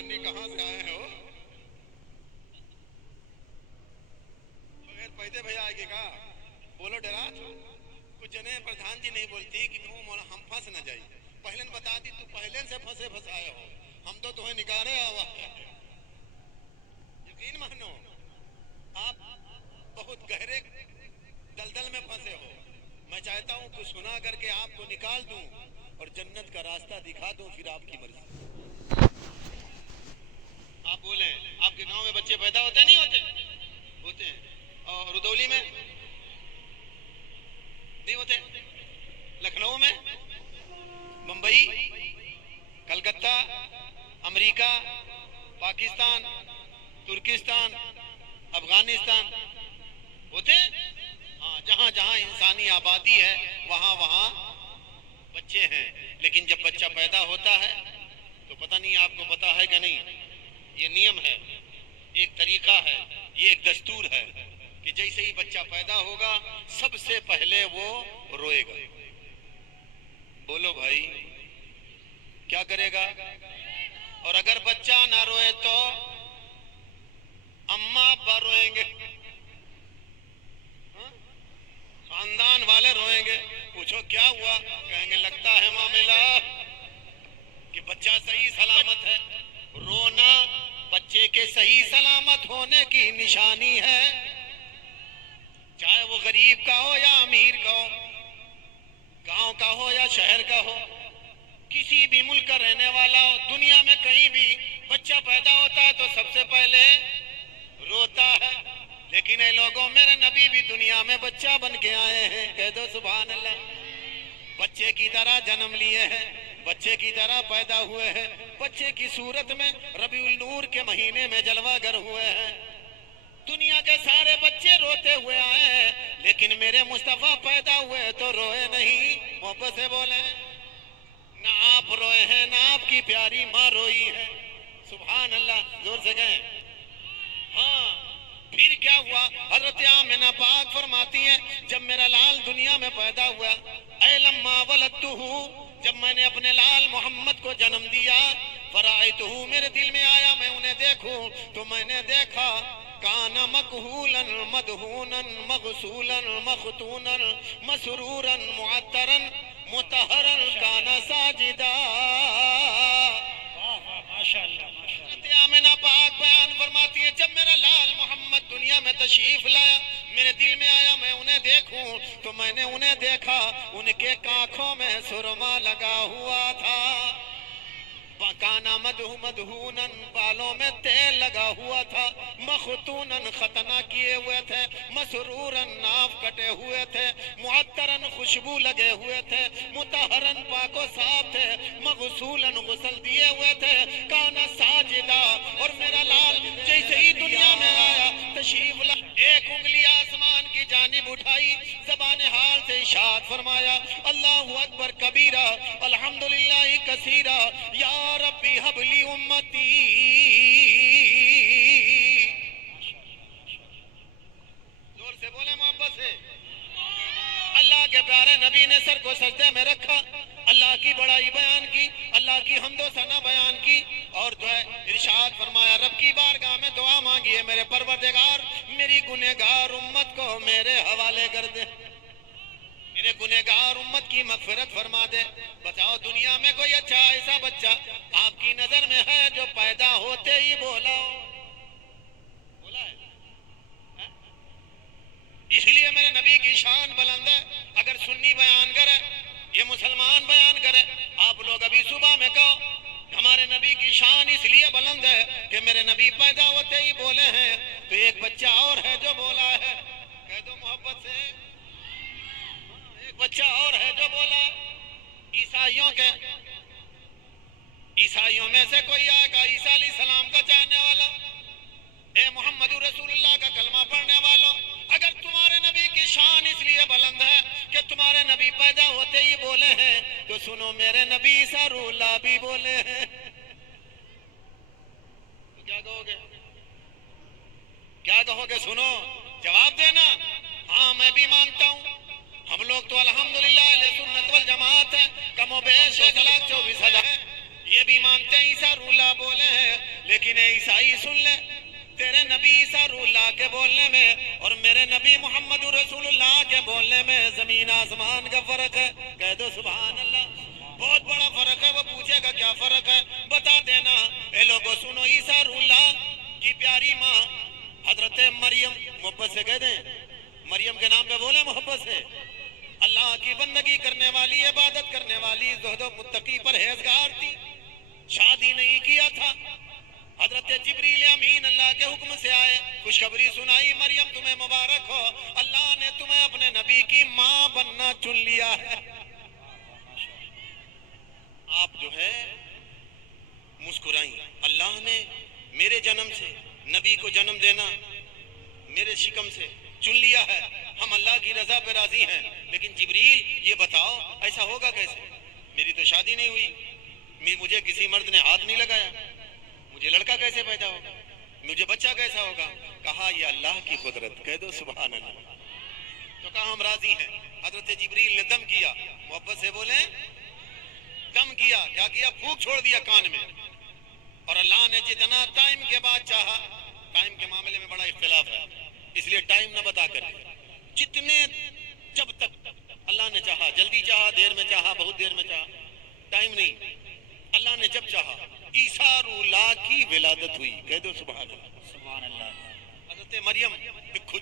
गवर्नी कहाँ से आए हो? बगैर पैदे भैया आएगी का? बोलो डरा कुछ जने प्रधान जी नहीं बोलती कि हम फंस न जाए। पहले ने बता दी, तू पहले से फंसाए हो, हम तो तुम्हें निकाले आवा। यकीन मानो आप बहुत गहरे दलदल में फंसे हो। मैं चाहता हूँ कुछ सुना करके आपको निकाल दूं और जन्नत का रास्ता दिखा दूं, फिर आपकी मर्जी। आप बोले आपके गांव में बच्चे पैदा होते नहीं होते? होते हैं। और रुदौली में नहीं होते? लखनऊ में, मुंबई, कलकत्ता, अमेरिका, पाकिस्तान, तुर्किस्तान, अफगानिस्तान होते हैं। हाँ, जहाँ जहाँ इंसानी आबादी है वहाँ वहाँ बच्चे हैं। लेकिन जब बच्चा पैदा होता है तो पता नहीं आपको पता है कि नहीं, ये नियम है, एक तरीका है, ये एक दस्तूर है कि जैसे ही बच्चा पैदा होगा सबसे पहले वो रोएगा। बोलो भाई क्या करेगा? और अगर बच्चा ना रोए तो अम्मा अब्बा रोएंगे, खानदान वाले रोएंगे। पूछो क्या हुआ? कहेंगे लगता है मामला कि बच्चा सही सलामत है। रोना बच्चे के सही सलामत होने की निशानी है। चाहे वो गरीब का हो या अमीर का हो, गांव का हो या शहर का हो, किसी भी मुल्क का रहने वाला हो, दुनिया में कहीं भी बच्चा पैदा होता है तो सबसे पहले रोता है। लेकिन ये लोगों, मेरे नबी भी दुनिया में बच्चा बन के आए हैं। कह दो सुभान अल्लाह। बच्चे की तरह जन्म लिए हैं, बच्चे की तरह पैदा हुए हैं, बच्चे की सूरत में रबीउल नूर के महीने में जलवागर हुए हैं। दुनिया के सारे बच्चे रोते हुए आए हैं, लेकिन मेरे मुस्तफा पैदा हुए तो रोए नहीं। मोहब्बत से बोले ना आप रोए हैं ना आपकी प्यारी माँ रोई है। सुभान अल्लाह, जोर से कहें। हाँ, फिर क्या हुआ? हजरत आमिना पाक फरमाती हैं जब मेरा लाल दुनिया में पैदा हुआ, ऐ लम्मा वलदतुहु, जब मैंने अपने लाल मोहम्मद को जन्म दिया, फराइतुहु, मेरे दिल में आया मैं उन्हें देखूं, तो मैंने देखा काना मकहूलन मदहूनन मगसूलन मखतूनन मसरूरन मुअत्तरन मुतहरन काना साजिदा। माशाअल्लाह। आमिना पाक बयान फरमाती है जब मेरा लाल मोहम्मद दुनिया में तशरीफ लाया, मेरे दिल में आया मैं उन्हें देखूं, तो मैंने उन्हें देखा, उनके आंखों में सुरमा लगा हुआ था। काना मदहूनन, बालों में तेल लगा हुआ था, मखतूनन, खतना किए हुए थे, मसरूरन, नाफ कटे हुए थे, मुअत्तरन, खुशबू लगे हुए थे, मुतहरन, पाको साफ थे, मगसूलन, गुसल दिए हुए थे, काना साजिदा। और मेरा लाल जैसे ही दुनिया में आया तशरीफ ला, एक उंगली आसमान की जानिब उठाई, ज़बान हाल से इशाद फरमाया अल्लाहु अकबर कबीरा अल्हम्दुलिल्लाह कसीरा या रब्बी हबली उम्मती। जोर से बोले मोहब्बत से। अल्लाह के प्यारे नबी ने सर को सजदे में रखा, अल्लाह की बड़ाई बयान की, अल्लाह की हम्दो सना बयान की, और दुआ इरशाद फरमाया रब की बारगाह में दुआ मांगी है, मेरे परवरदिगार मेरी गुनहगार उम्मत को मेरे हवाले कर दे, मेरे गुनहगार उम्मत की मगफिरत फरमा दे। बताओ दुनिया में कोई अच्छा ऐसा बच्चा आपकी नजर में है जो पैदा होते ही बोला हो? बोला है? इसलिए मेरे नबी की शान बुलंद है। अगर सुन्नी बयान करे, ये मुसलमान बयान करे, आप लोग अभी सुबह में कहो हमारे नबी की शान इसलिए बुलंद है कि मेरे नबी पैदा होते ही बोले हैं, तो एक बच्चा और है जो बोला है। कह दो मोहब्बत से, एक बच्चा और है जो बोला। ईसाइयों में से कोई आएगा, ईसा अलैहिस्सलाम का चाहने वाला, ए मोहम्मद रसूलुल्लाह का कलमा पढ़ने वालों, अगर तुम्हारे नबी की शान इसलिए बुलंद है कि तुम्हारे नबी पैदा होते ही बोले हैं, तो सुनो मेरे नबी ईसा रूहुल्लाह भी बोले हैं। तो क्या कहोगे? क्या कहोगे? सुनो, जवाब देना। हाँ, मैं भी मानता हूँ। हम लोग तो अल्हम्दुलिल्लाह अहले सुन्नत वल जमात है, कमोबेश 1,24,000 है, ये भी मानते हैं ईसा रूहुल्लाह बोले हैं। لیکن اے عیسائی سن لے، تیرے نبی عیسیٰ روح اللہ کے بولنے میں اور میرے نبی محمد رسول اللہ کے بولنے میں زمین آسمان کا فرق ہے. کہہ دو سبحان اللہ. بہت بڑا فرق ہے. وہ پوچھے گا کیا فرق ہے؟ بتا دینا. اے لوگوں سنو، عیسیٰ روح اللہ کی پیاری ماں حضرت مریم، محبت سے کہہ دیں، مریم کے نام پہ بولے محبت سے، اللہ کی بندگی کرنے والی، عبادت کرنے والی، زہد و متقی پرہیزگار تھی. شادی نہیں کیا تھا. حضرت جبریل امین اللہ کے حکم سے آئے، خوشخبری سنائی، مریم تمہیں مبارک ہو، اللہ نے تمہیں اپنے نبی کی ماں بننا چن لیا ہے. آپ جو ہے مسکرائیں. اللہ نے میرے جنم سے نبی کو جنم دینا میرے شکم سے چن لیا ہے. ہم اللہ کی رضا پہ راضی ہیں. لیکن جبریل یہ بتاؤ ایسا ہوگا کیسے؟ میری تو شادی نہیں ہوئی، مجھے کسی مرد نے ہاتھ نہیں لگایا، مجھے لڑکا کیسے پیدا ہوگا، مجھے بچہ کیسا ہوگا؟ کہا یہ اللہ کی قدرت. کہہ دو سبحان اللہ. تو کہا ہم راضی ہیں. حضرت جبریل نے دم کیا، محبت سے بولیں، دم کیا. کیا کیا؟ پھونک چھوڑ دیا کان میں. اور اللہ نے جتنا ٹائم کے بعد چاہا، ٹائم کے معاملے میں بڑا اختلاف ہے اس لیے ٹائم نہ بتا کر، جتنے جب تک اللہ نے چاہا، جلدی چاہا، دیر میں چاہا، بہت دیر میں چاہا، ٹائم نہیں. اللہ نے جب چاہا عیسیٰ روح اللہ کی ولادت ہوئی. کہہ دو سبحان اللہ. سبحان اللہ. حضرت مریم